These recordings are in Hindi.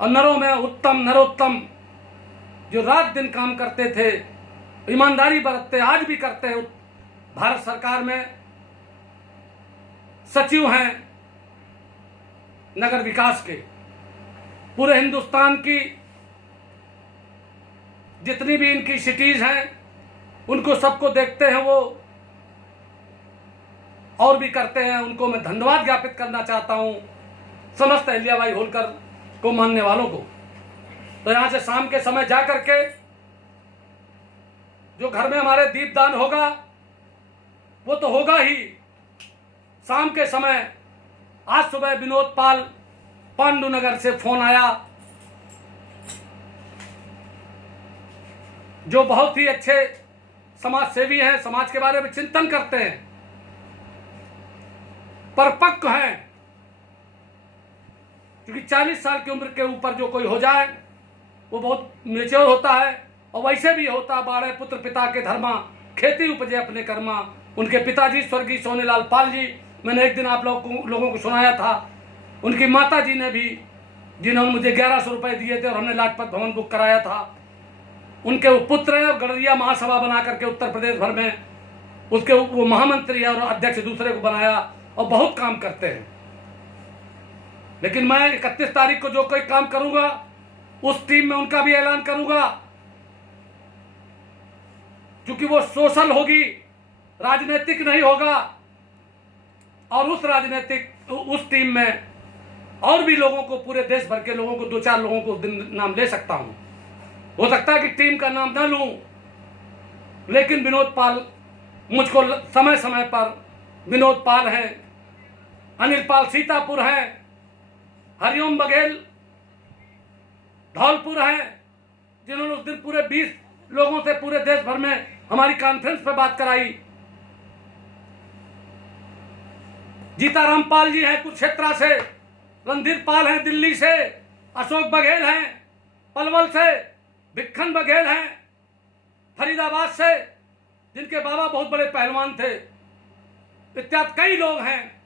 और नरों में उत्तम नरोत्तम जो रात दिन काम करते थे, ईमानदारी बरतते, आज भी करते हैं। भारत सरकार में सचिव हैं नगर विकास के। पूरे हिंदुस्तान की जितनी भी इनकी सिटीज हैं उनको सबको देखते हैं वो, और भी करते हैं। उनको मैं धन्यवाद ज्ञापित करना चाहता हूं, समस्त अहिल्याबाई होलकर को मानने वालों को। तो यहां से शाम के समय जा करके जो घर में हमारे दीपदान होगा वो तो होगा ही। शाम के समय आज सुबह विनोद पाल पांडुनगर से फोन आया, जो बहुत ही अच्छे समाज सेवी हैं, समाज के बारे में चिंतन करते हैं, परिपक्व हैं। क्योंकि 40 साल की उम्र के ऊपर जो कोई हो जाए वो बहुत मेच्योर होता है। और वैसे भी होता बाड़े पुत्र पिता के धर्मा, खेती उपजे अपने कर्मा। उनके पिताजी स्वर्गीय सोनेलाल पाल जी, मैंने एक दिन आप लोगों को सुनाया था। उनकी माता जी ने भी, जिन्होंने मुझे 1100 रुपए दिए थे और हमने लाजपत भवन बुक कराया था, उनके वो पुत्र हैं और गणरिया महासभा बना करके उत्तर प्रदेश भर में उसके वो महामंत्री और अध्यक्ष दूसरे को बनाया और बहुत काम करते हैं। लेकिन मैं 31 तारीख को जो कोई काम करूंगा उस टीम में उनका भी ऐलान करूंगा, क्योंकि वो सोशल होगी, राजनीतिक नहीं होगा। और उस टीम में और भी लोगों को, पूरे देश भर के लोगों को, 2-4 लोगों को दिन नाम ले सकता हूं। हो सकता है कि टीम का नाम ना लूं, लेकिन विनोद पाल मुझको समय समय पर, विनोद पाल हैं, अनिल पाल सीतापुर हैं, हरिओम बघेल धौलपुर हैं, जिन्होंने उस दिन पूरे 20 लोगों से पूरे देश भर में हमारी कॉन्फ्रेंस पे बात कराई। जीताराम पाल जी हैं कुरुक्षेत्रा से, रणधीर पाल हैं दिल्ली से, अशोक बघेल हैं पलवल से, भिक्खन बघेल हैं फरीदाबाद से, जिनके बाबा बहुत बड़े पहलवान थे, इत्यादि कई लोग हैं।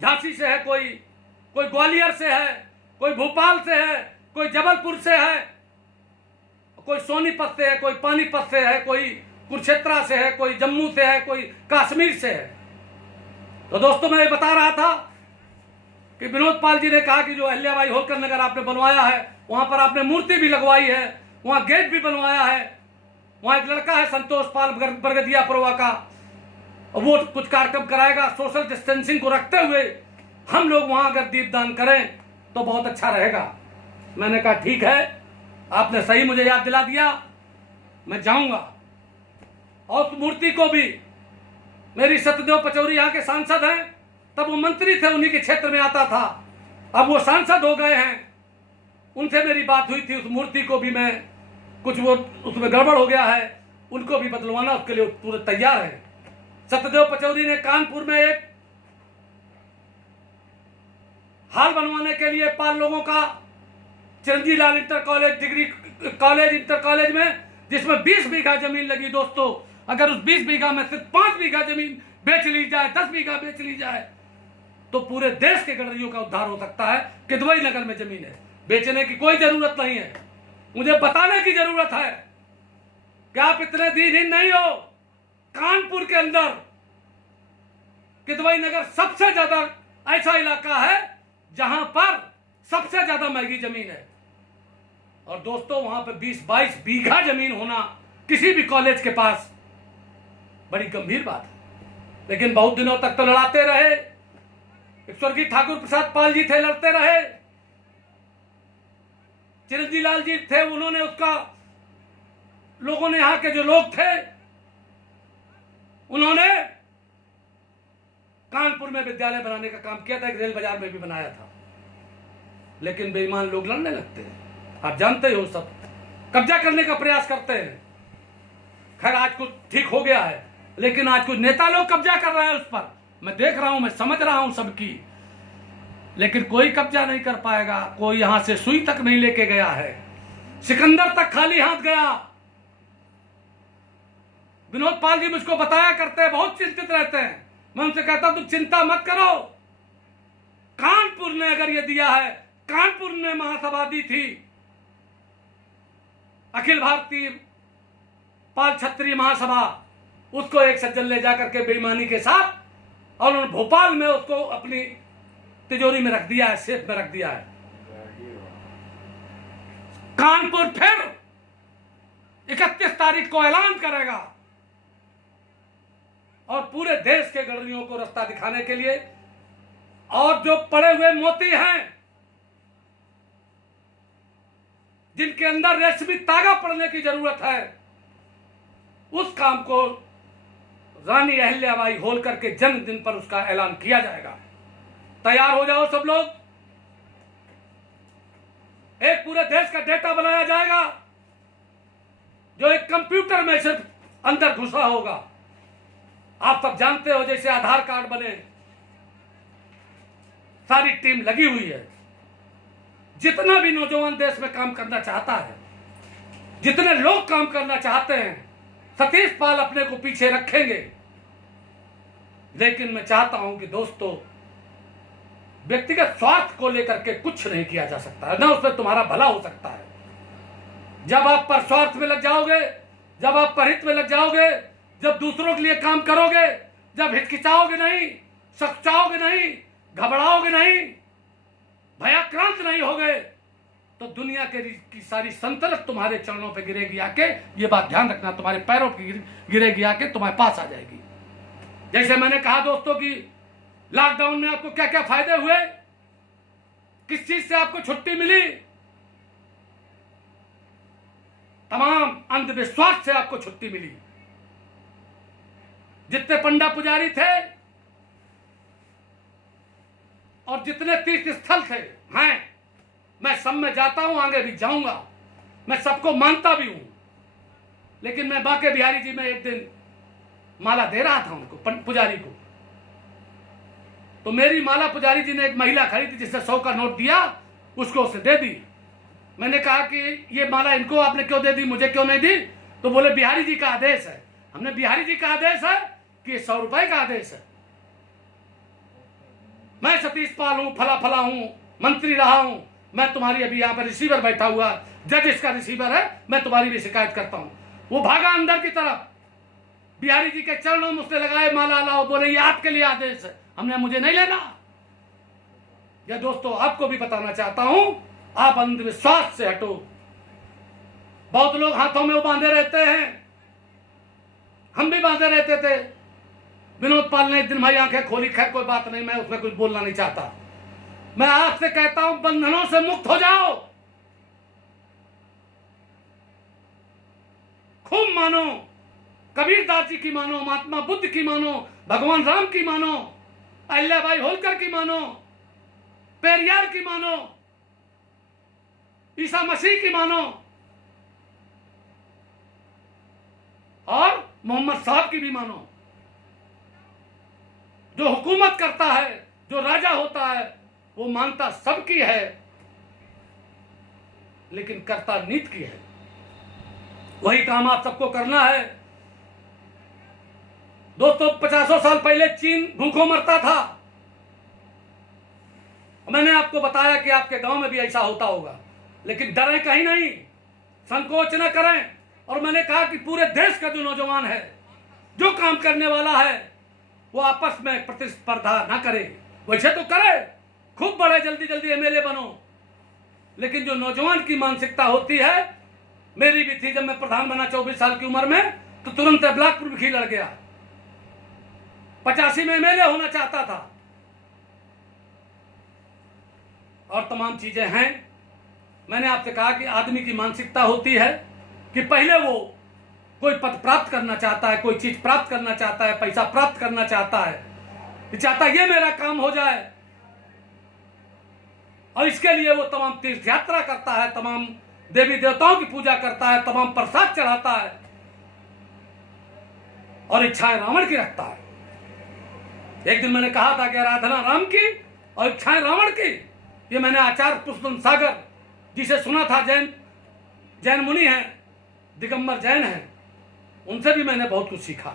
झांसी से है कोई ग्वालियर से है, कोई भोपाल से है, कोई जबलपुर से है, कोई सोनीपत से है, कोई पानीपत से है, कोई कुरुक्षेत्रा से है, कोई जम्मू से है, कोई कश्मीर से है। तो दोस्तों मैं ये बता रहा था कि विनोद पाल जी ने कहा कि जो अहिल्याबाई होलकर नगर आपने बनवाया है, वहां पर आपने मूर्ति भी लगवाई है, वहां गेट भी बनवाया है, वहां एक लड़का है संतोष पाल बरगदिया पुरवा का, वो कुछ कार्यक्रम कराएगा। सोशल डिस्टेंसिंग को रखते हुए हम लोग वहां अगर दीपदान करें तो बहुत अच्छा रहेगा। मैंने कहा ठीक है, आपने सही मुझे याद दिला दिया, मैं जाऊंगा। और उस मूर्ति को भी, मेरी सत्यदेव पचौरी यहाँ के सांसद हैं, तब वो मंत्री थे, उन्हीं के क्षेत्र में आता था, अब वो सांसद हो गए हैं, उनसे मेरी बात हुई थी। उस मूर्ति को भी मैं कुछ, वो उसमें गड़बड़ हो गया है, उनको भी बदलवाना, उसके लिए पूरे तैयार है। सत्यदेव पचौरी ने कानपुर में एक हाल बनवाने के लिए पाल लोगों का, Chiranjeev Lal inter college degree college inter college में, जिसमें 20 बीघा जमीन लगी। दोस्तों अगर उस 20 बीघा में सिर्फ 5 बीघा जमीन बेच ली जाए, 10 बीघा बेच ली जाए, तो पूरे देश के गडरियों का उद्धार हो सकता है। किदवई नगर में जमीन है, बेचने की कोई जरूरत नहीं है, मुझे बताने की जरूरत है कि आप इतने दीनहीन नहीं हो। कानपुर के अंदर किदवई नगर सबसे ज्यादा ऐसा इलाका है जहां पर सबसे ज्यादा महंगी जमीन है। और दोस्तों वहां पर 20-22 बीघा जमीन होना किसी भी कॉलेज के पास बड़ी गंभीर बात है। लेकिन बहुत दिनों तक तो लड़ाते रहे। स्वर्गीय ठाकुर प्रसाद पाल जी थे, लड़ते रहे। चिरंजीव लाल जी थे, उन्होंने उसका, लोगों ने, यहां के जो लोग थे, उन्होंने कानपुर में विद्यालय बनाने का काम किया था, एक रेल बाजार में भी बनाया था। लेकिन बेईमान लोग लड़ने लगते हैं, आप जानते हो, सब कब्जा करने का प्रयास करते हैं। खैर आज कुछ ठीक हो गया है, लेकिन आज कुछ नेता लोग कब्जा कर रहे हैं उस पर, मैं देख रहा हूं, मैं समझ रहा हूं सबकी। लेकिन कोई कब्जा नहीं कर पाएगा, कोई यहां से सुई तक नहीं लेके गया है। सिकंदर तक खाली हाथ गया। विनोद पाल जी मुझको बताया करते हैं, बहुत चिंतित रहते हैं। मैं उनसे कहता हूं तुम चिंता मत करो, कानपुर ने अगर ये दिया है, कानपुर ने महासभा दी थी, अखिल भारतीय पाल क्षत्रिय महासभा, उसको एक सज्जन ले जाकर के बेईमानी के साथ, और उन्होंने भोपाल में उसको अपनी तिजोरी में रख दिया है, सेफ में रख दिया है। कानपुर फिर 31 तारीख को ऐलान करेगा, और पूरे देश के गडरियों को रास्ता दिखाने के लिए, और जो पड़े हुए मोती हैं, जिनके अंदर रेशमी तागा पड़ने की जरूरत है, उस काम को रानी अहिल्याबाई होलकर के जन्मदिन पर उसका ऐलान किया जाएगा। तैयार हो जाओ सब लोग। एक पूरे देश का डेटा बनाया जाएगा, जो एक कंप्यूटर में सिर्फ अंदर घुसा होगा। आप सब जानते हो, जैसे आधार कार्ड बने, सारी टीम लगी हुई है। जितना भी नौजवान देश में काम करना चाहता है, जितने लोग काम करना चाहते हैं, सतीश पाल अपने को पीछे रखेंगे। लेकिन मैं चाहता हूं कि दोस्तों, व्यक्तिगत स्वार्थ को लेकर के कुछ नहीं किया जा सकता है, ना उसमें तुम्हारा भला हो सकता है। जब आप पर स्वार्थ में लग जाओगे, जब आप पर हित में लग जाओगे, जब दूसरों के लिए काम करोगे, जब हिचकिचाओगे नहीं, सचाओगे नहीं, घबराओगे नहीं, भयाक्रांत नहीं होगे, तो दुनिया की सारी संतलत तुम्हारे चरणों पे गिरेगी आके। ये बात ध्यान रखना, तुम्हारे पैरों पे गिरेगी आके, तुम्हारे पास आ जाएगी। जैसे मैंने कहा दोस्तों कि लॉकडाउन में आपको क्या क्या फायदे हुए, किस चीज से आपको छुट्टी मिली, तमाम अंधविश्वास से आपको छुट्टी मिली। जितने पंडा पुजारी थे और जितने तीर्थ स्थल थे हैं, मैं सब में जाता हूं, आगे भी जाऊंगा, मैं सबको मानता भी हूं। लेकिन मैं बांके बिहारी जी में एक दिन माला दे रहा था उनको, पुजारी को, तो मेरी माला पुजारी जी ने, एक महिला खड़ी थी जिससे 100 का नोट दिया, उसको उसे दे दी। मैंने कहा कि ये माला इनको आपने क्यों दे दी, मुझे क्यों नहीं दी? तो बोले बिहारी जी का आदेश है। हमने बिहारी जी का आदेश है कि 100 रुपए का आदेश है। मैं सतीश पाल हूं, फला फला हूं, मंत्री रहा हूं, मैं तुम्हारी अभी यहाँ पर रिसीवर बैठा हुआ, जज इसका रिसीवर है, मैं तुम्हारी भी शिकायत करता हूं। वो भागा अंदर की तरफ, बिहारी जी के चरणों में उसने लगाए माला लाओ, बोले ये आपके लिए आदेश है। हमने, मुझे नहीं लेना। या दोस्तों, आपको भी बताना चाहता हूं, आप अंधविश्वास से हटो। बहुत लोग हाथों में वो बांधे रहते हैं, हम भी बांधे रहते थे। विनोद पाल ने एक दिन भाई आंखें खोली, खैर कोई बात नहीं, मैं उसमें कुछ बोलना नहीं चाहता। मैं आपसे कहता हूं, बंधनों से मुक्त हो जाओ, खूब मानो, कबीरदास जी की मानो, महात्मा बुद्ध की मानो, भगवान राम की मानो, अहिल्याबाई होलकर की मानो, पेरियार की मानो, ईसा मसीह की मानो, और मोहम्मद साहब की भी मानो। जो हुकूमत करता है, जो राजा होता है, वो मानता सबकी है, लेकिन करता नीत की है। वही काम आप सबको करना है। दोस्तों, 50 साल पहले चीन भूखों मरता था। मैंने आपको बताया कि आपके गांव में भी ऐसा होता होगा, लेकिन डरें कहीं नहीं, संकोच न करें। और मैंने कहा कि पूरे देश का जो नौजवान है, जो काम करने वाला है, वो आपस में प्रतिस्पर्धा ना करे। वैसे तो करे, खूब बड़े, जल्दी जल्दी एमएलए बनो, लेकिन जो नौजवान की मानसिकता होती है, मेरी भी थी। जब मैं प्रधान बना 24 साल की उम्र में, तो तुरंत ब्लॉक में लड़ गया, 85 में एमएलए होना चाहता था, और तमाम चीजें हैं। मैंने आपसे कहा कि आदमी की मानसिकता होती है कि पहले वो कोई पद प्राप्त करना चाहता है, कोई चीज प्राप्त करना चाहता है, पैसा प्राप्त करना चाहता है, चाहता है ये मेरा काम हो जाए, और इसके लिए वो तमाम तीर्थ यात्रा करता है, तमाम देवी देवताओं की पूजा करता है, तमाम प्रसाद चढ़ाता है, और इच्छाएं रावण की रखता है। एक दिन मैंने कहा था कि आराधना राम की और इच्छाएं रावण की। ये मैंने आचार्य पुष्पम सागर जिसे सुना था, जैन मुनि हैं, दिगंबर जैन हैं, उनसे भी मैंने बहुत कुछ सीखा।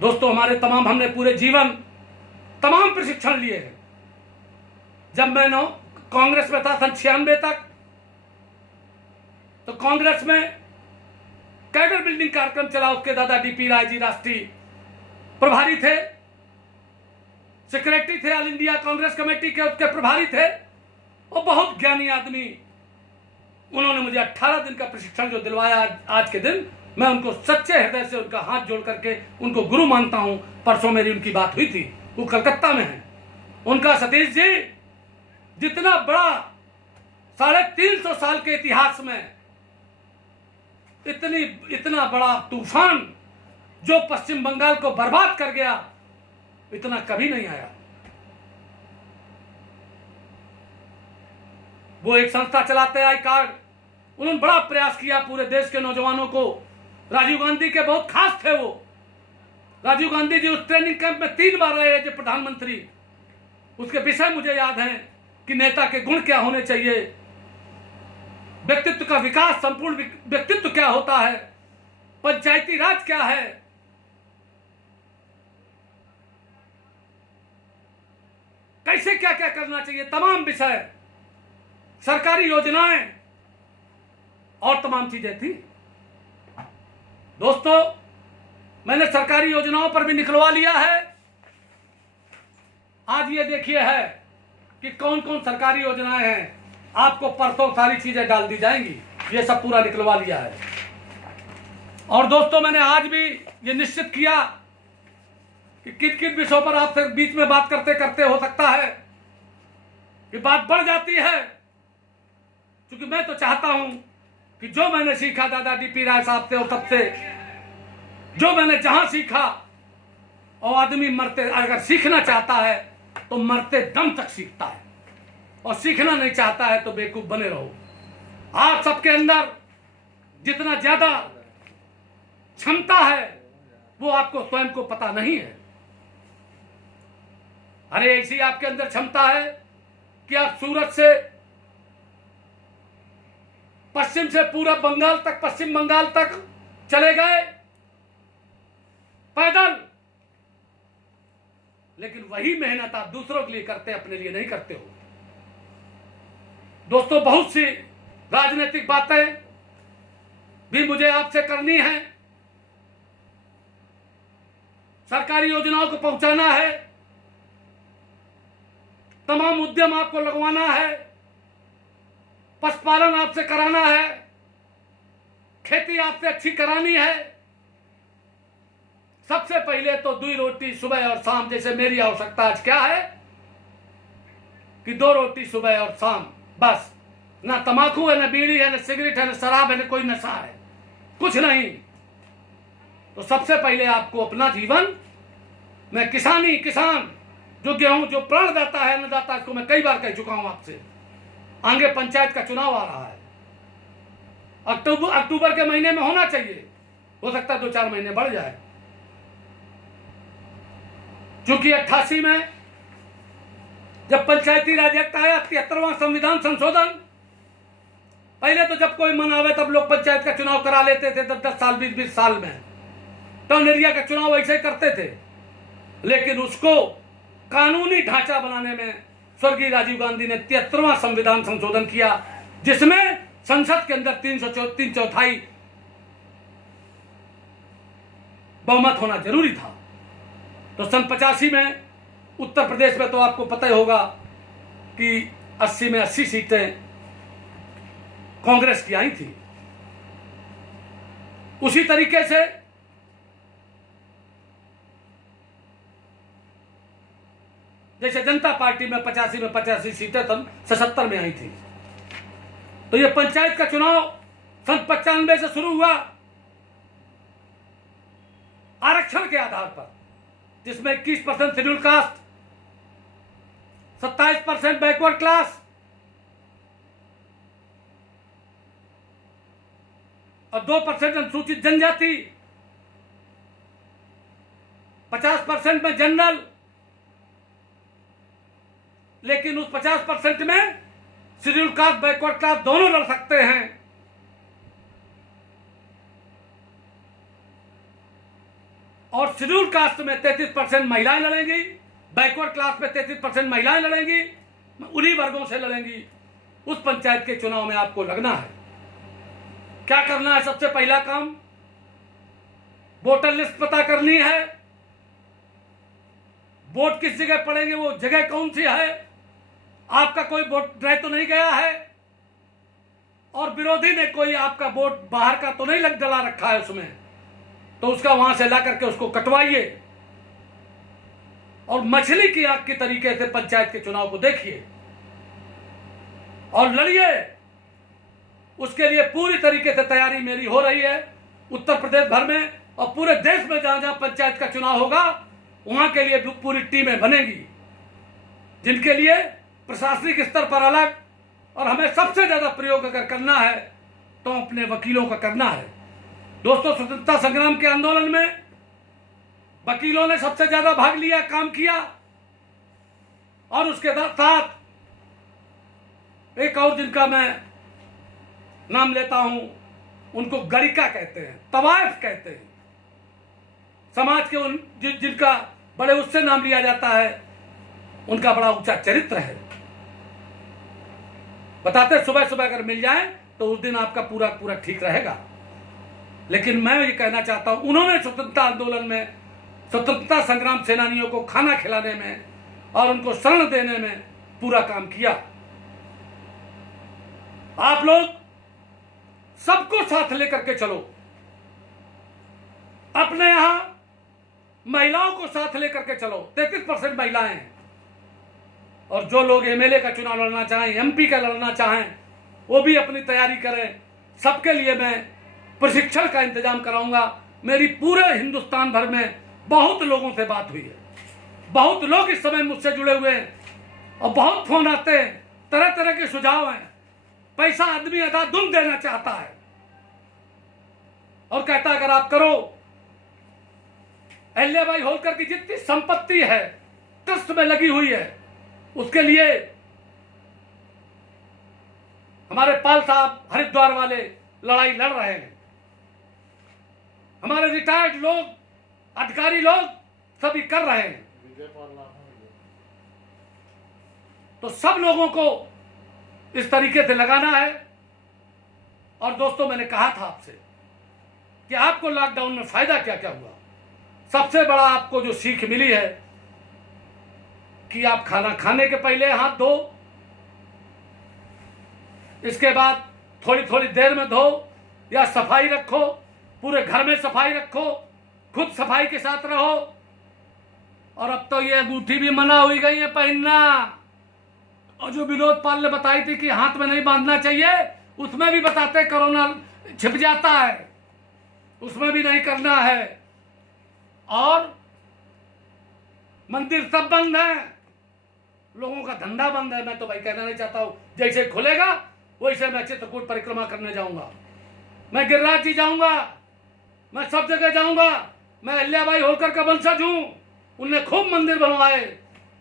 दोस्तों, हमने पूरे जीवन तमाम प्रशिक्षण लिए हैं। जब मैं कांग्रेस में था सन 96 तक, तो कांग्रेस में कैडर बिल्डिंग कार्यक्रम चला, उसके दादा डीपी राय जी राष्ट्रीय प्रभारी थे, सेक्रेटरी थे ऑल इंडिया कांग्रेस कमेटी के, उसके प्रभारी थे, और बहुत ज्ञानी आदमी। उन्होंने मुझे 18 दिन का प्रशिक्षण जो दिलवाया आज के दिन, मैं उनको सच्चे हृदय से उनका हाथ जोड़ करके उनको गुरु मानता हूं। परसों मेरी उनकी बात हुई थी, वो कलकत्ता में है। उनका सतीश जी जितना बड़ा 350 साल के इतिहास में इतना बड़ा तूफान जो पश्चिम बंगाल को बर्बाद कर गया, इतना कभी नहीं आया। वो एक संस्था चलाते आई कार्ड, उन्होंने बड़ा प्रयास किया पूरे देश के नौजवानों को। राजीव गांधी के बहुत खास थे वो। राजीव गांधी जी उस ट्रेनिंग कैंप में 3 बार रहे जो प्रधानमंत्री। उसके विषय मुझे याद हैं कि नेता के गुण क्या होने चाहिए, व्यक्तित्व का विकास, संपूर्ण व्यक्तित्व क्या होता है, पंचायती राज क्या है, कैसे क्या क्या करना चाहिए, तमाम विषय, सरकारी योजनाएं और तमाम चीजें थी। दोस्तों, मैंने सरकारी योजनाओं पर भी निकलवा लिया है। आज ये देखिए है कि कौन कौन सरकारी योजनाएं हैं, आपको परसों सारी चीजें डाल दी जाएंगी। ये सब पूरा निकलवा लिया है। और दोस्तों, मैंने आज भी ये निश्चित किया कि किन किन विषयों पर आपसे बीच में बात करते करते हो सकता है कि बात बढ़ जाती है, क्योंकि मैं तो चाहता हूं कि जो मैंने सीखा दादा डीपी राय साहब से और सबसे, जो मैंने जहां सीखा, और आदमी मरते अगर सीखना चाहता है तो मरते दम तक सीखता है, और सीखना नहीं चाहता है तो बेवकूफ बने रहो। आप सबके अंदर जितना ज्यादा क्षमता है वो आपको स्वयं को पता नहीं है। अरे ऐसी आपके अंदर क्षमता है कि आप सूरत से पश्चिम से पूरा बंगाल तक, पश्चिम बंगाल तक चले गए पैदल, लेकिन वही मेहनत आप दूसरों के लिए करते, अपने लिए नहीं करते हो। दोस्तों, बहुत सी राजनीतिक बातें भी मुझे आपसे करनी है। सरकारी योजनाओं को पहुंचाना है, तमाम उद्यम आपको लगवाना है, पशुपालन आपसे कराना है, खेती आपसे अच्छी करानी है। सबसे पहले तो 2 रोटी सुबह और शाम, जैसे मेरी आवश्यकता आज क्या है कि 2 रोटी सुबह और शाम, बस। ना तमाकू है, ना बीड़ी है, ना सिगरेट है, ना शराब है, ना कोई नशा है, कुछ नहीं। तो सबसे पहले आपको अपना जीवन में किसान जो गेहूं, जो प्राणदाता है, अन्नदाता, इसको मैं कई बार कह चुका हूं आपसे। आगे पंचायत का चुनाव आ रहा है, अक्टूबर के महीने में होना चाहिए, हो सकता है 2-4 महीने बढ़ जाए, क्योंकि 88 में जब पंचायती राज एक्ट आया, 73वां संविधान संशोधन, पहले तो जब कोई मन आवे तब लोग पंचायत का चुनाव करा लेते थे 10-10 साल, 20-20 साल में, टाउन एरिया का चुनाव ऐसे ही करते थे। लेकिन उसको कानूनी ढांचा बनाने में स्वर्गीय राजीव गांधी ने 73वां संविधान संशोधन किया, जिसमें संसद के अंदर 3/4 बहुमत होना जरूरी था। तो सन 85 में उत्तर प्रदेश में तो आपको पता ही होगा कि 80 में 80 सीटें कांग्रेस की आई थी। उसी तरीके से जैसे जनता पार्टी में 85 में 85 सीटें सन 77 में आई थी। तो ये पंचायत का चुनाव सन 95 से शुरू हुआ आरक्षण के आधार पर, जिसमें 21% शेड्यूल कास्ट, 27% बैकवर्ड क्लास और 2% अनुसूचित जनजाति, 50% में जनरल। लेकिन उस 50% में शेड्यूल कास्ट, बैकवर्ड क्लास दोनों लड़ सकते हैं। और शेड्यूल कास्ट में 33% महिलाएं लड़ेंगी, बैकवर्ड क्लास में 33% महिलाएं लड़ेंगी, उन्हीं वर्गों से लड़ेंगी। उस पंचायत के चुनाव में आपको लगना है। क्या करना है? सबसे पहला काम वोटर लिस्ट पता करनी है। वोट किस जगह पड़ेंगे, वो जगह कौन सी है, आपका कोई वोट रह तो नहीं गया है, और विरोधी ने कोई आपका वोट बाहर का तो नहीं लग डला रखा है उसमें, तो उसका वहां से ला करके उसको कटवाइए और मछली की आंख की तरीके से पंचायत के चुनाव को देखिए और लड़िए। उसके लिए पूरी तरीके से तैयारी मेरी हो रही है। उत्तर प्रदेश भर में और पूरे देश में जहां जहां पंचायत का चुनाव होगा वहां के लिए पूरी टीमें बनेगी, जिनके लिए प्रशासनिक स्तर पर अलग, और हमें सबसे ज्यादा प्रयोग अगर करना है तो अपने वकीलों का करना है। दोस्तों, स्वतंत्रता संग्राम के आंदोलन में वकीलों ने सबसे ज्यादा भाग लिया, काम किया, और उसके साथ एक और जिनका मैं नाम लेता हूं, उनको गणिका कहते हैं, तवायफ कहते हैं, समाज के उन जिनका बड़े उससे नाम लिया जाता है, उनका बड़ा ऊंचा चरित्र है। बताते सुबह सुबह अगर मिल जाए तो उस दिन आपका पूरा पूरा ठीक रहेगा। लेकिन मैं ये कहना चाहता हूं, उन्होंने स्वतंत्रता आंदोलन में स्वतंत्रता संग्राम सेनानियों को खाना खिलाने में और उनको शरण देने में पूरा काम किया। आप लोग सबको साथ लेकर के चलो। अपने यहां महिलाओं को साथ लेकर के चलो, 33% महिलाएं हैं, और जो लोग एमएलए का चुनाव लड़ना चाहें, एमपी का लड़ना चाहें, वो भी अपनी तैयारी करें। सबके लिए मैं प्रशिक्षण का इंतजाम कराऊंगा। मेरी पूरे हिंदुस्तान भर में बहुत लोगों से बात हुई है, बहुत लोग इस समय मुझसे जुड़े हुए हैं और बहुत फोन आते हैं, तरह तरह के सुझाव हैं। पैसा आदमी अंधाधुंध देना चाहता है और कहता है अगर आप करो, अहिल्याबाई होलकर की जितनी संपत्ति है ट्रस्ट में लगी हुई है, उसके लिए हमारे पाल साहब हरिद्वार वाले लड़ाई लड़ रहे हैं। हमारे रिटायर्ड लोग, अधिकारी लोग सभी कर रहे हैं। तो सब लोगों को इस तरीके से लगाना है। और दोस्तों, मैंने कहा था आपसे कि आपको लॉकडाउन में फायदा क्या क्या हुआ। सबसे बड़ा आपको जो सीख मिली है कि आप खाना खाने के पहले हाथ धो, इसके बाद थोड़ी थोड़ी देर में धो, या सफाई रखो, पूरे घर में सफाई रखो, खुद सफाई के साथ रहो। और अब तो ये अंगूठी भी मना हुई गई है पहनना, और जो विनोद पाल ने बताई थी कि हाथ में नहीं बांधना चाहिए, उसमें भी बताते कोरोना छिप जाता है, उसमें भी नहीं करना है। और मंदिर सब बंद है, लोगों का धंधा बंद है। मैं तो भाई कहना नहीं चाहता हूं, जैसे खुलेगा वैसे मैं चित्रकूट परिक्रमा करने जाऊंगा, मैं गिरिराज जी जाऊंगा, मैं सब जगह जाऊंगा। मैं अहिल्याबाई होलकर का वंशज हूं, उनने खूब मंदिर बनवाए,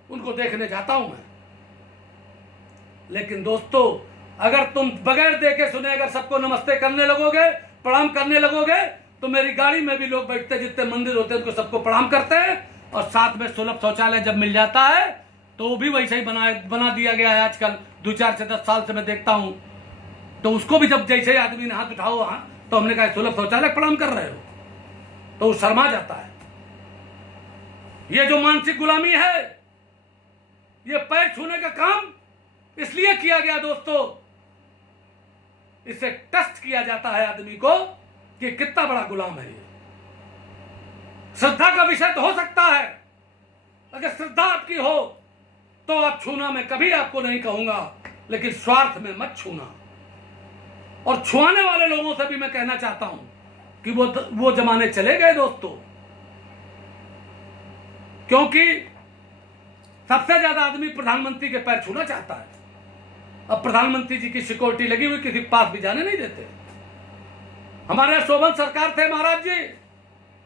उनको देखने जाता हूं मैं। लेकिन दोस्तों, अगर तुम बगैर देखे सुने अगर सबको नमस्ते करने लगोगे, प्रणाम करने लगोगे, तो मेरी गाड़ी में भी लोग बैठते, जितने मंदिर होते हैं उनको सबको प्रणाम करते हैं, और साथ में सुलभ शौचालय जब मिल जाता है तो वो भी वैसे ही बना दिया गया है आजकल। 2-4 से 10 साल से मैं देखता हूं, तो उसको भी जब जैसे आदमी ने हाथ उठाओ तो हमने कहा सुलभ शौचालय प्रणाम कर रहे हो, तो वो शर्मा जाता है। ये जो मानसिक गुलामी है, ये पैर छूने का काम इसलिए किया गया दोस्तों, इससे टेस्ट किया जाता है आदमी को कि कितना बड़ा गुलाम है ये। श्रद्धा का विषय तो हो सकता है, अगर श्रद्धा आपकी हो तो आप छूना मैं कभी आपको नहीं कहूंगा, लेकिन स्वार्थ में मत छूना। और छुआने वाले लोगों से भी मैं कहना चाहता हूं कि वो जमाने चले गए दोस्तों, क्योंकि सबसे ज्यादा आदमी प्रधानमंत्री के पैर छूना चाहता है। अब प्रधानमंत्री जी की सिक्योरिटी लगी हुई, किसी पास भी जाने नहीं देते। हमारे शोभन सरकार थे महाराज जी,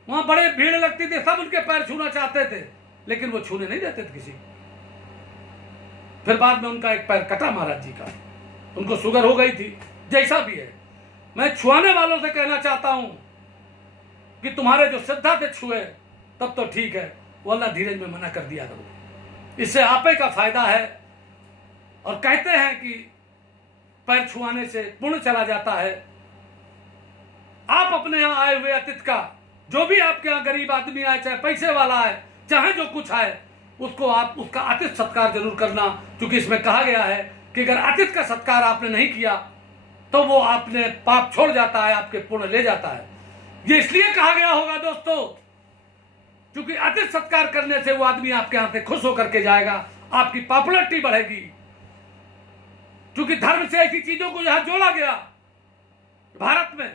वहां बड़े भीड़ लगती थी, सब उनके पैर छूना चाहते थे, लेकिन वो छूने नहीं देते थे किसी। फिर बाद में उनका एक पैर कटा महाराज जी का, उनको शुगर हो गई थी। जैसा भी है, मैं छुआने वालों से कहना चाहता हूं कि तुम्हारे जो श्रद्धा से छुए तब तो ठीक है, वो अल्लाह धीरज में मना कर दिया करो, इससे आपे का फायदा है। और कहते हैं कि पैर छुआने से पुण्य चला जाता है, आप अपने यहाँ आए हुए अतिथि का, जो भी आपके यहाँ गरीब आदमी आए, चाहे पैसे वाला है, चाहे जो कुछ आए, उसको आप उसका अतिथि सत्कार जरूर करना। क्योंकि इसमें कहा गया है कि अगर अतिथि का सत्कार आपने नहीं किया तो वो आपने पाप छोड़ जाता है, आपके पुण्य ले जाता है। ये इसलिए कहा गया होगा दोस्तों, क्योंकि अतिथि सत्कार करने से वो आदमी आपके यहाँ से खुश होकर के जाएगा, आपकी पॉपुलैरिटी बढ़ेगी। क्योंकि धर्म से ऐसी चीजों को यहां जोड़ा गया भारत में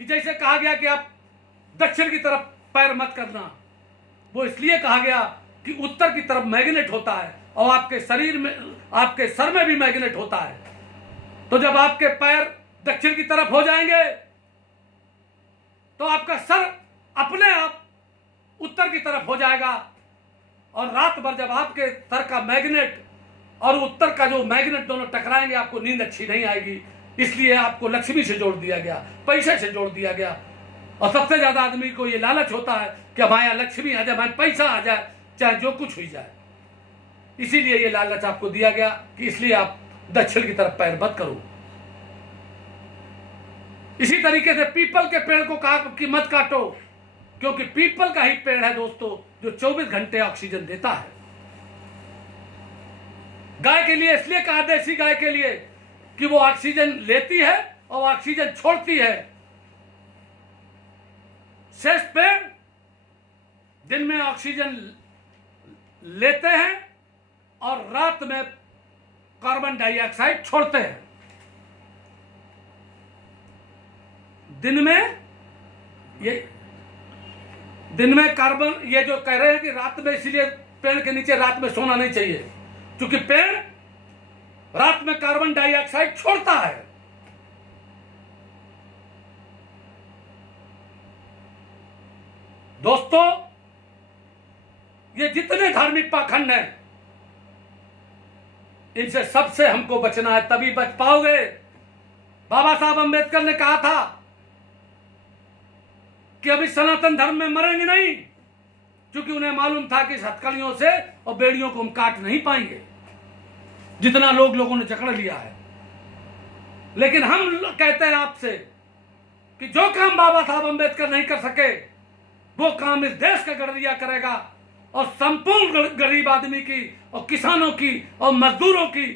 कि जैसे कहा गया कि आप दक्षिण की तरफ पैर मत करना, वो इसलिए कहा गया कि उत्तर की तरफ मैग्नेट होता है और आपके शरीर में, आपके सर में भी मैग्नेट होता है। तो जब आपके पैर दक्षिण की तरफ हो जाएंगे तो आपका सर अपने आप उत्तर की तरफ हो जाएगा, और रात भर जब आपके सर का मैग्नेट और उत्तर का जो मैग्नेट दोनों टकराएंगे, आपको नींद अच्छी नहीं आएगी। इसलिए आपको लक्ष्मी से जोड़ दिया गया, पैसे से जोड़ दिया गया। और सबसे ज्यादा आदमी को ये लालच होता है कि हमारे यहाँ लक्ष्मी आ जाए, हमारे पैसा आ जाए, चाहे जो कुछ हो जाए। इसीलिए ये लालच आपको दिया गया कि इसलिए आप दक्षिण की तरफ पैर मत करो। इसी तरीके से पीपल के पेड़ को कहा कि मत काटो, क्योंकि पीपल का ही पेड़ है दोस्तों जो 24 घंटे ऑक्सीजन देता है। गाय के लिए इसलिए कहा, देसी गाय के लिए, कि वो ऑक्सीजन लेती है और ऑक्सीजन छोड़ती है। शेष पेड़ दिन में ऑक्सीजन लेते हैं और रात में कार्बन डाइऑक्साइड छोड़ते हैं। दिन में कार्बन, ये जो कह रहे हैं कि रात में, इसीलिए पेड़ के नीचे रात में सोना नहीं चाहिए, क्योंकि पेड़ रात में कार्बन डाइऑक्साइड छोड़ता है। दोस्तों, ये जितने धार्मिक पाखंड हैं, इनसे सबसे हमको बचना है, तभी बच पाओगे। बाबा साहब अंबेडकर ने कहा था कि अभी सनातन धर्म में मरेंगे नहीं, क्योंकि उन्हें मालूम था कि इस हथकड़ियों से और बेड़ियों को हम काट नहीं पाएंगे, जितना लोगों ने जकड़ लिया है। लेकिन हम कहते हैं आपसे कि जो काम बाबा साहब अंबेडकर नहीं कर सके, वो काम इस देश का गडरिया करेगा, और संपूर्ण गरीब आदमी की और किसानों की और मजदूरों की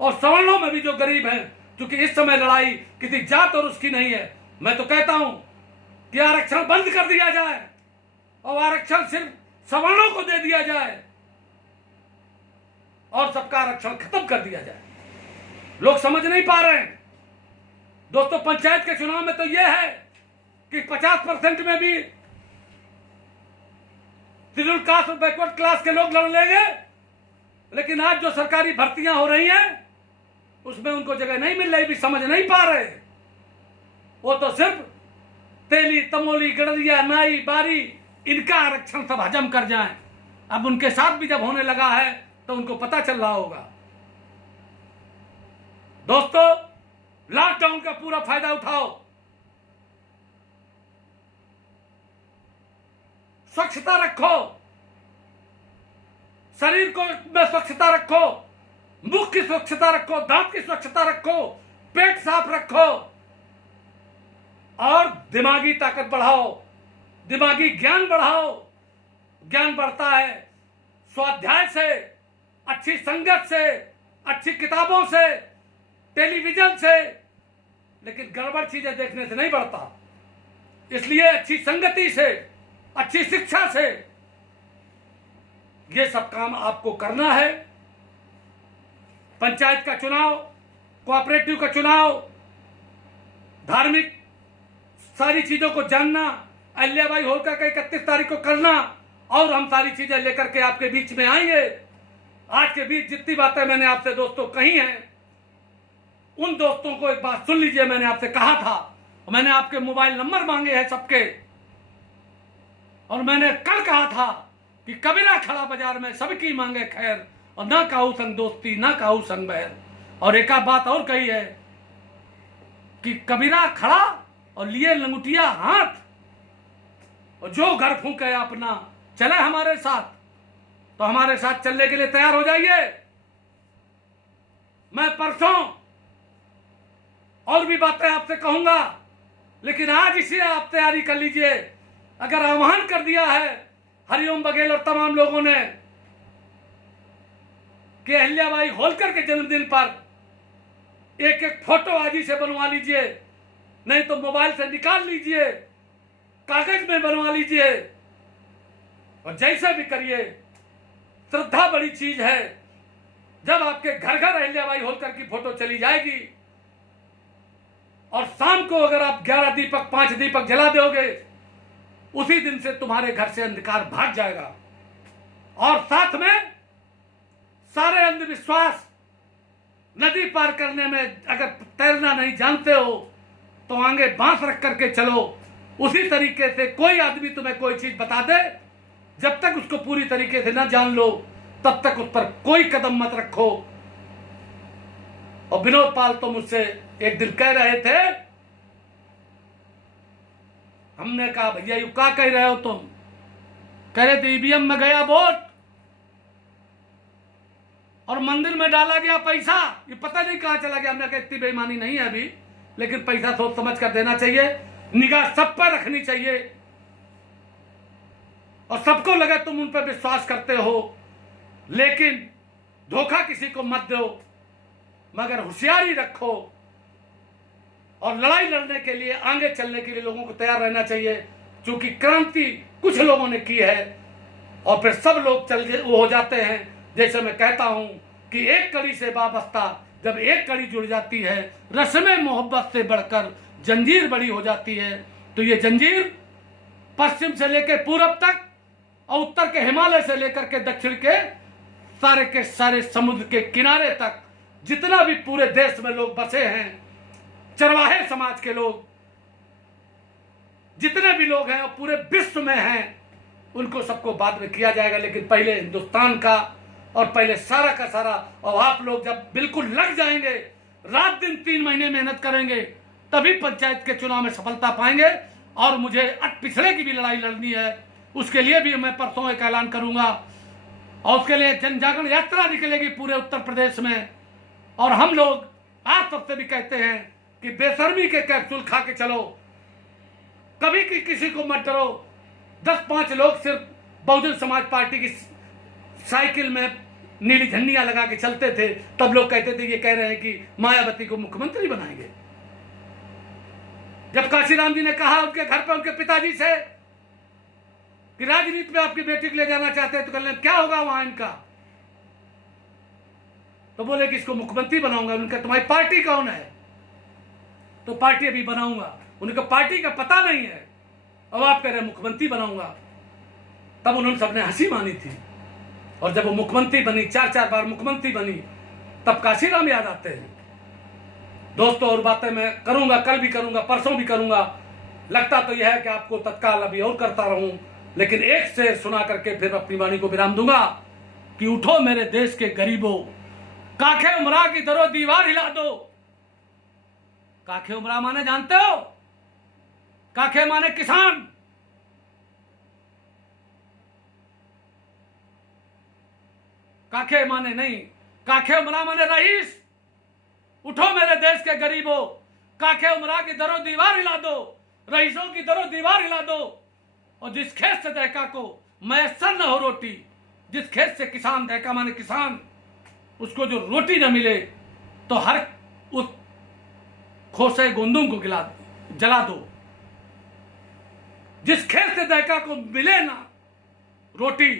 और सवर्णों में भी जो गरीब हैं, क्योंकि इस समय लड़ाई किसी जात और उसकी नहीं है। मैं तो कहता हूं कि आरक्षण बंद कर दिया जाए और आरक्षण सिर्फ सवर्णों को दे दिया जाए और सबका आरक्षण खत्म कर दिया जाए। लोग समझ नहीं पा रहे हैं दोस्तों। पंचायत के चुनाव में तो यह है कि 50% में भी शेड्यूल कास्ट और बैकवर्ड क्लास के लोग लड़ लेंगे, लेकिन आज जो सरकारी भर्तियां हो रही हैं उसमें उनको जगह नहीं मिल रही, भी समझ नहीं पा रहे। वो तो सिर्फ तेली, तमोली, गडरिया, नाई, बारी, इनका आरक्षण सब हजम कर जाएं। अब उनके साथ भी जब होने लगा है तो उनको पता चल रहा होगा। दोस्तों, लॉकडाउन का पूरा फायदा उठाओ, स्वच्छता रखो, शरीर को में स्वच्छता रखो, मुख की स्वच्छता रखो, दांत की स्वच्छता रखो, पेट साफ रखो और दिमागी ताकत बढ़ाओ, दिमागी ज्ञान बढ़ाओ। ज्ञान बढ़ता है स्वाध्याय से, अच्छी संगत से, अच्छी किताबों से, टेलीविजन से, लेकिन गड़बड़ चीजें देखने से नहीं बढ़ता। इसलिए अच्छी संगति से, अच्छी शिक्षा से ये सब काम आपको करना है। पंचायत का चुनाव, कोऑपरेटिव का चुनाव, धार्मिक सारी चीजों को जानना, अहिल्याबाई होलकर का 31 तारीख को करना, और हम सारी चीजें लेकर के आपके बीच में आएंगे। आज के बीच जितनी बातें मैंने आपसे दोस्तों कही हैं, उन दोस्तों को एक बात सुन लीजिए। मैंने आपसे कहा था, मैंने आपके मोबाइल नंबर मांगे हैं सबके, और मैंने कल कहा था कि कबीरा खड़ा बाजार में सबकी मांगे खैर, और ना काहू संग दोस्ती ना काहू संग बैर। और एक बात और कही है कि कबीरा खड़ा और लिए लंगुटिया हाथ, और जो घर फूके अपना चले हमारे साथ। तो हमारे साथ चलने के लिए तैयार हो जाइए। मैं परसों और भी बातें आपसे कहूंगा, लेकिन आज इसे आप तैयारी कर लीजिए। अगर आह्वान कर दिया है हरिओम बघेल और तमाम लोगों ने कि अहिल्याबाई होलकर के जन्मदिन पर एक एक फोटो आज ही से बनवा लीजिए, नहीं तो मोबाइल से निकाल लीजिए, कागज में बनवा लीजिए, और जैसा भी करिए। श्रद्धा बड़ी चीज है। जब आपके घर घर अहिल्याबाई होलकर की फोटो चली जाएगी और शाम को अगर आप 11 दीपक 5 दीपक जला दोगे, उसी दिन से तुम्हारे घर से अंधकार भाग जाएगा। और साथ में सारे अंधविश्वास, नदी पार करने में अगर तैरना नहीं जानते हो तो आगे बांस रख करके चलो। उसी तरीके से कोई आदमी तुम्हें कोई चीज बता दे, जब तक उसको पूरी तरीके से ना जान लो तब तक उस पर कोई कदम मत रखो। और विनोद पाल तो मुझसे एक दिन कह रहे थे, हमने कहा भैया यू क्या कह रहे हो तुम? कह रहे थे ईवीएम में गया वोट और मंदिर में डाला गया पैसा, ये पता नहीं कहां चला गया। हमने कहा इतनी बेईमानी नहीं है अभी, लेकिन पैसा सोच समझ कर देना चाहिए, निगाह सब पर रखनी चाहिए, और सबको लगे तुम उन पर विश्वास करते हो, लेकिन धोखा किसी को मत दो, मगर होशियारी रखो। और लड़ाई लड़ने के लिए, आगे चलने के लिए लोगों को तैयार रहना चाहिए, क्योंकि क्रांति कुछ लोगों ने की है और फिर सब लोग वो हो जाते हैं। जैसे मैं कहता हूं कि एक कड़ी से वाबस्ता, जब एक कड़ी जुड़ जाती है, रस्में मोहब्बत से बढ़कर जंजीर बड़ी हो जाती है, तो ये जंजीर पश्चिम से लेकर पूरब तक और उत्तर के हिमालय से लेकर के दक्षिण के सारे समुद्र के किनारे तक जितना भी पूरे देश में लोग बसे हैं, चरवाहे समाज के लोग जितने भी लोग हैं और पूरे विश्व में हैं, उनको सबको बाद में किया जाएगा। लेकिन पहले हिंदुस्तान का, और पहले सारा का सारा। और आप लोग जब बिल्कुल लग जाएंगे, रात दिन 3 महीने मेहनत करेंगे, तभी पंचायत के चुनाव में सफलता पाएंगे। और मुझे पिछड़े की भी लड़ाई लड़नी है, उसके लिए भी मैं परसों एक ऐलान करूंगा, और उसके लिए जन जागरण यात्रा निकलेगी पूरे उत्तर प्रदेश में। और हम लोग आप सबसे भी कहते हैं कि बेशर्मी के कैप्सूल खा के चलो, कभी किसी को मत डरो। 10-5 लोग सिर्फ बहुजन समाज पार्टी की साइकिल में नीली झंडियां लगा के चलते थे, तब लोग कहते थे ये कह रहे हैं कि मायावती को मुख्यमंत्री बनाएंगे। जब काशीराम जी ने कहा उनके घर पर उनके पिताजी से कि राजनीति में आपकी बेटी को ले जाना चाहते हैं, तो कहने क्या होगा वहां इनका? तो बोले कि इसको मुख्यमंत्री बनाऊंगा। उनका तुम्हारी पार्टी कौन है? तो पार्टी अभी बनाऊंगा। उनको पार्टी का पता नहीं है, अब आप कह रहे मुख्यमंत्री बनाऊंगा। तब उन्होंने सबने हंसी मानी थी, और जब वो मुख्यमंत्री बनी, 4-4 बार मुख्यमंत्री बनी, तब काशीराम याद आते हैं। दोस्तों, और बातें मैं करूंगा, कल भी करूंगा, परसों भी करूंगा। लगता तो यह है कि आपको तत्काल अभी और करता रहूं, लेकिन एक शेर सुना करके फिर अपनी वाणी को विराम दूंगा कि उठो मेरे देश के गरीबों, काखे उमरा की दरो दीवार हिला दो। काखे उमरा माने जानते हो? काखे माने किसान। काखे माने नहीं, काखे उमरा माने रईस। उठो मेरे देश के गरीबों, काखे उमरा की दरो दीवार हिला दो, रईसों की दरो दीवार हिला दो। और जिस खेत से दहका को मैसर न हो रोटी, जिस खेत से किसान, दहका माने किसान, उसको जो रोटी न मिले, तो हर उस खोसे गोंदुम को जला दो। जिस खेत से दहका को मिले ना रोटी,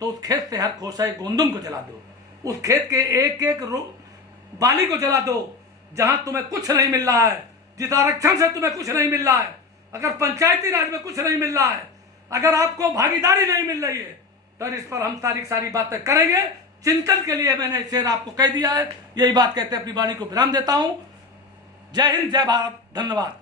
तो उस खेत से हर खोसे गोंदुम को जला दो। उस खेत के एक एक बाली को जला दो जहां तुम्हें कुछ नहीं मिल रहा है, जिस आरक्षण से तुम्हें कुछ नहीं मिल रहा है, अगर पंचायती राज में कुछ नहीं मिल रहा है, अगर आपको भागीदारी नहीं मिल रही है, तो इस पर हम सारी बातें करेंगे। चिंतन के लिए मैंने शेर आपको कह दिया है। यही बात कहते अपनी वाणी को विराम देता हूं। जय हिंद, जय भारत, धन्यवाद।